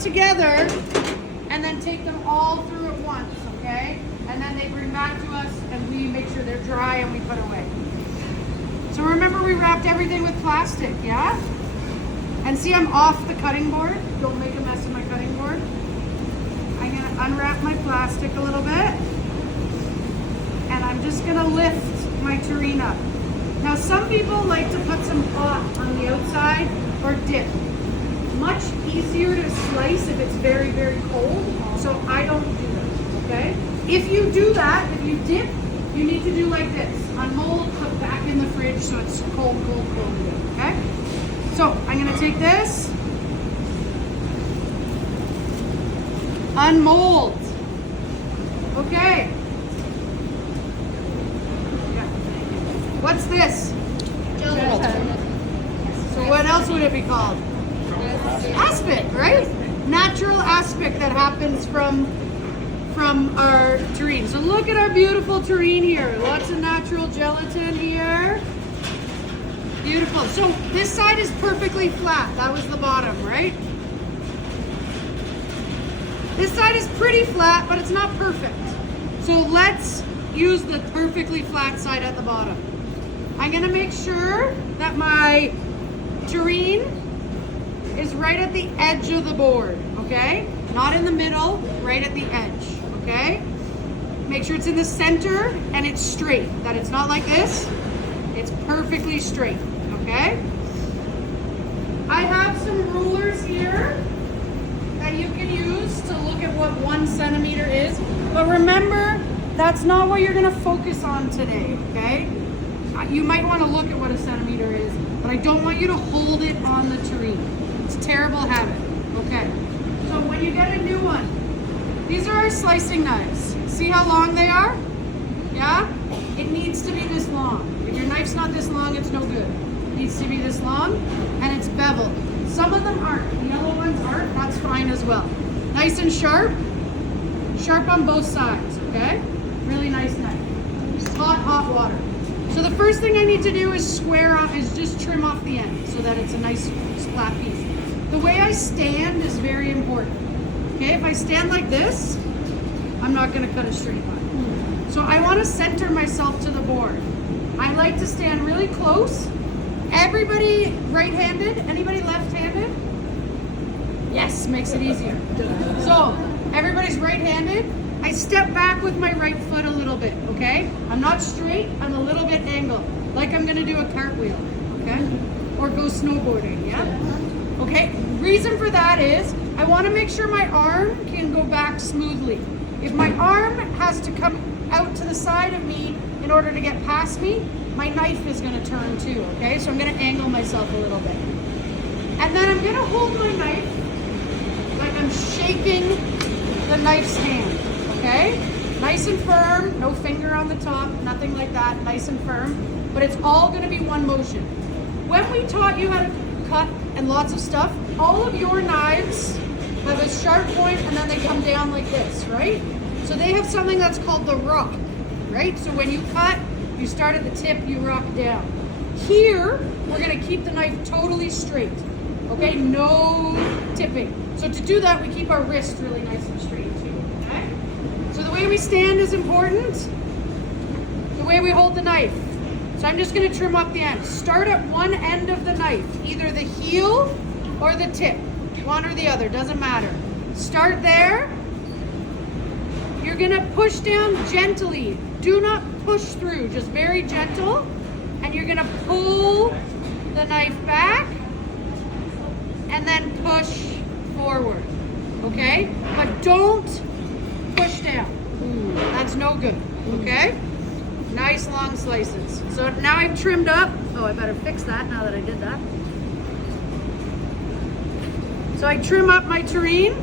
together and then take them all through at once, okay? And then they bring back to us and we make sure they're dry and we put away. So remember we wrapped everything with plastic, yeah? And see, I'm off the cutting board. Don't make a mess of my cutting board. I'm gonna unwrap my plastic a little bit. And I'm just gonna lift my terrine up. Now some people like to put some pot on the outside or dip. Much easier to slice if it's very, very cold, so I don't do that, okay? If you do that, if you dip, you need to do like this. Unmold, put back in the fridge so it's cold, cold, cold again, okay? So I'm gonna take this, unmold, okay? What's this? Gelatin. So what else would it be called? Aspic, right? Natural aspic that happens from our terrine. So look at our beautiful terrine here. Lots of natural gelatin here. Beautiful. So this side is perfectly flat. That was the bottom, right? This side is pretty flat, but it's not perfect. So let's use the perfectly flat side at the bottom. I'm gonna make sure that my terrine is right at the edge of the board, okay? Not in the middle, right at the edge, okay? Make sure it's in the center and it's straight, that it's not like this. It's perfectly straight, okay? I have some rulers here that you can use to look at what 1 centimeter is, but remember, that's not what you're gonna focus on today, okay? You might wanna look at what a centimeter is, but I don't want you to hold it on the terrine. It's a terrible habit, okay? So when you get a new one, these are our slicing knives. See how long they are? Yeah? It needs to be this long. If your knife's not this long, it's no good. It needs to be this long, and it's beveled. Some of them aren't. The yellow ones aren't, that's fine as well. Nice and sharp. Sharp on both sides, okay? Really nice knife. Hot, hot water. So the first thing I need to do is just trim off the end so that it's a nice flat piece. The way I stand is very important. Okay, if I stand like this, I'm not gonna cut a straight line. So I wanna center myself to the board. I like to stand really close. Everybody right-handed? Anybody left-handed? Yes, makes it easier. So everybody's right-handed. I step back with my right foot a little bit, okay? I'm not straight, I'm a little bit angled, like I'm gonna do a cartwheel, okay? Or go snowboarding, yeah? Okay, reason for that is, I wanna make sure my arm can go back smoothly. If my arm has to come out to the side of me in order to get past me, my knife is gonna turn too, okay? So I'm gonna angle myself a little bit. And then I'm gonna hold my knife like I'm shaking the knife's hand. Okay, nice and firm, no finger on the top, nothing like that, nice and firm, but it's all gonna be one motion. When we taught you how to cut and lots of stuff, all of your knives have a sharp point and then they come down like this, right? So they have something that's called the rock, right? So when you cut, you start at the tip, you rock down. Here, we're gonna keep the knife totally straight, okay? No tipping. So to do that, we keep our wrist really nice and straight too, okay? So the way we stand is important. The way we hold the knife. So I'm just gonna trim off the end. Start at one end of the knife, either the heel or the tip. One or the other, doesn't matter. Start there. You're gonna push down gently. Do not push through, just very gentle. And you're gonna pull the knife back and then push forward, okay? But don't push down. That's no good, okay? Nice long slices. So now I've trimmed up. Oh, I better fix that now that I did that. So I trim up my terrine.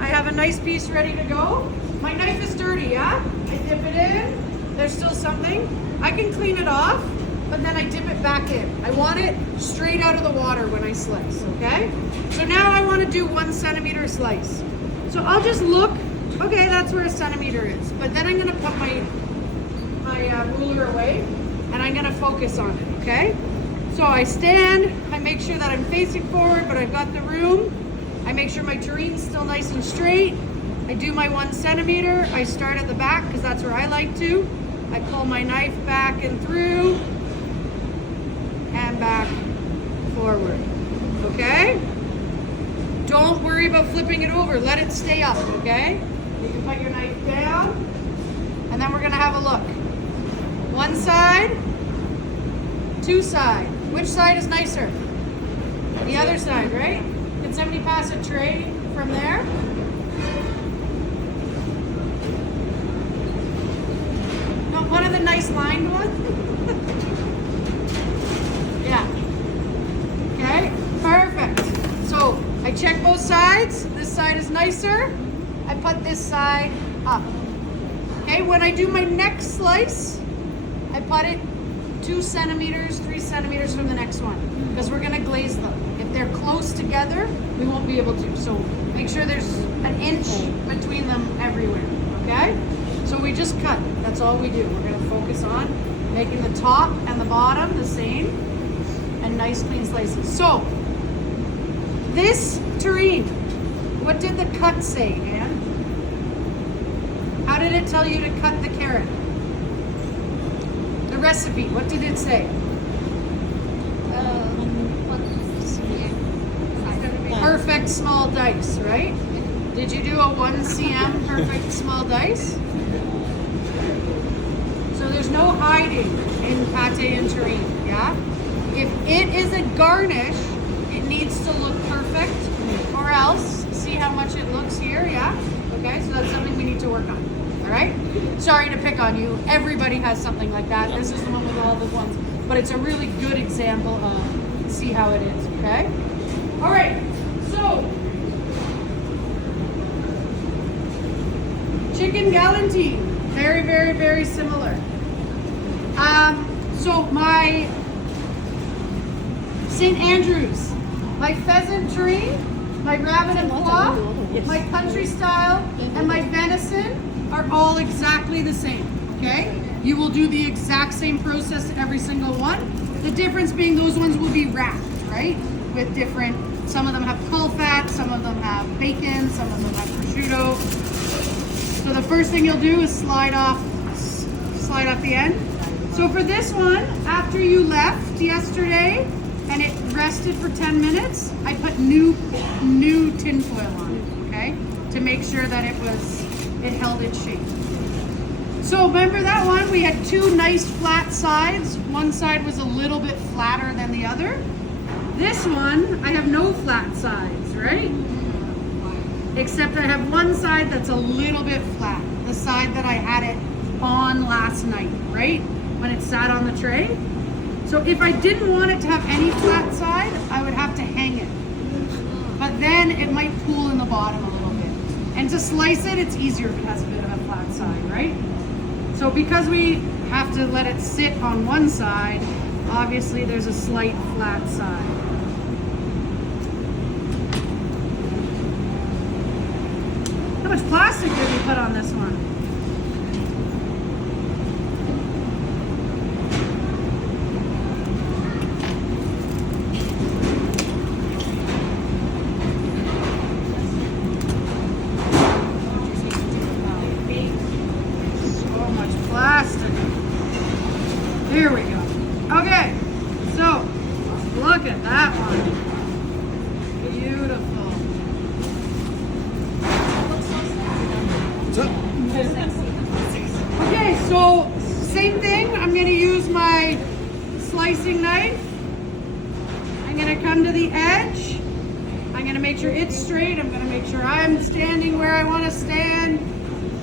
I have a nice piece ready to go. My knife is dirty, yeah? I dip it in. There's still something. I can clean it off, but then I dip it back in. I want it straight out of the water when I slice, okay? So now I want to do 1 centimeter slice. So I'll just look, okay, that's where a centimeter is. But then I'm gonna put my ruler away and I'm gonna focus on it, okay? So I stand, I make sure that I'm facing forward, but I've got the room. I make sure my terrine's still nice and straight. I do my 1 centimeter. I start at the back because that's where I like to. I pull my knife back and through and back forward. Okay? Don't worry about flipping it over. Let it stay up, okay? You can put your knife down, and then we're gonna have a look. 1 side, 2 side. Which side is nicer? The other side, right? Can somebody pass a tray from there? No, one of the nice lined ones? Yeah. Okay, perfect. So I check both sides. This side is nicer. I put this side up. Okay, when I do my next slice, I put it 2 centimeters, 3 centimeters from the next one, because we're gonna glaze them. If they're close together, we won't be able to. So make sure there's an inch between them everywhere, okay? So we just cut, that's all we do. We're gonna focus on making the top and the bottom the same, and nice clean slices. So, this terrine, what did the cut say, Anne? How did it tell you to cut the carrot? The recipe, what did it say? Perfect small dice, right? Did you do a 1 cm perfect small dice? So there's no hiding in pate and terrine, yeah? If it is a garnish, it needs to look perfect, or else, see how much it looks here, yeah? Okay, so that's something we need to work on, all right? Sorry to pick on you. Everybody has something like that. This is the one with all the ones, but it's a really good example of see how it is, okay? All right, so, chicken galantine, very, very, very similar. So my St. Andrews, my pheasant terrine, my rabbit and foie, my country style, and my venison are all exactly the same, okay? You will do the exact same process to every single one. The difference being those ones will be wrapped, right? With different, some of them have caul fat, some of them have bacon, some of them have prosciutto. So the first thing you'll do is slide off the end. So for this one, after you left yesterday and it rested for 10 minutes, I put new tin foil on it, okay? To make sure that it held its shape. So remember that one, we had 2 nice flat sides. One side was a little bit flatter than the other. This one, I have no flat sides, right? Except I have one side that's a little bit flat. The side that I had it on last night, right? When it sat on the tray. So if I didn't want it to have any flat side, I would have to hang it. But then it might pool in the bottom a little bit. And to slice it, it's easier if it has a bit of a flat side, right? So because we have to let it sit on one side, obviously there's a slight flat side. How much plastic did we put on this one? So much plastic. Here we go. Okay, so look at that one. Beautiful. Okay, so same thing. I'm going to use my slicing knife. I'm going to come to the edge. I'm going to make sure it's straight. I'm going to make sure I'm standing where I want to stand.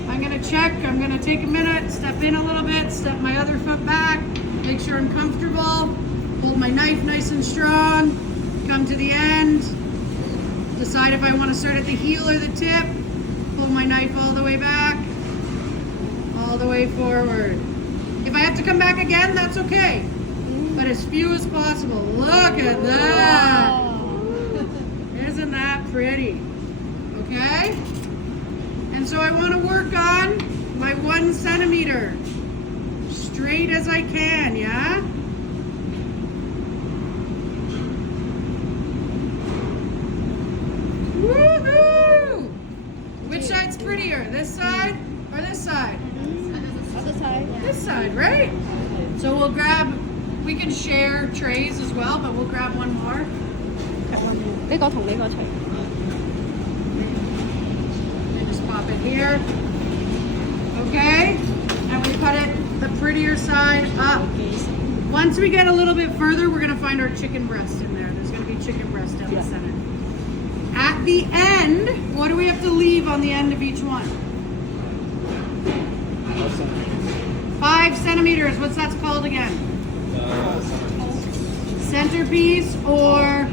I'm going to check. I'm going to take a minute, step in a little bit, step my other foot back, make sure I'm comfortable, hold my knife nice and strong, come to the end, decide if I want to start at the heel or the tip, pull my knife all the way back, all the way forward. If I have to come back again, that's okay, but as few as possible. Look at that. Isn't that pretty? Okay? And so I want to work on my 1 centimeter. Straight as I can, yeah? Woo! This side or this side? Other side. This side, right? So we'll grab, we can share trays as well, but we'll grab one more. 呢個同呢個除。And just pop it here. Okay? And we cut it the prettier side up. Once we get a little bit further, we're gonna find our chicken breast in there. There's gonna be chicken breast down the center. At the end, what do we have to leave on the end of each one? 5 centimeters. What's that called again? Centerpiece or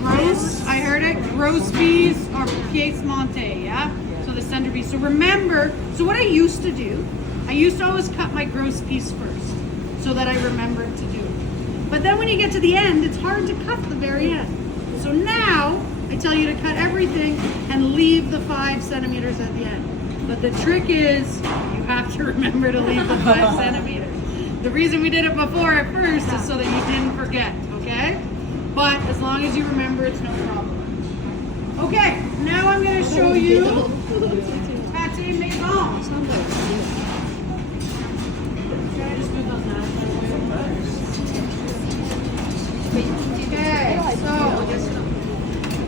gross? I heard it. Gross piece or pièce montée, yeah? So the centerpiece. So remember, so what I used to do, I used to always cut my gross piece first so that I remembered to do it. But then when you get to the end, it's hard to cut the very end. So now I tell you to cut everything and leave the 5 centimeters at the end. But the trick is you have to remember to leave the 5 centimeters. The reason we did it before at first is so that you didn't forget, okay? But as long as you remember, it's no problem. Okay, now I'm going to show you pâté maison.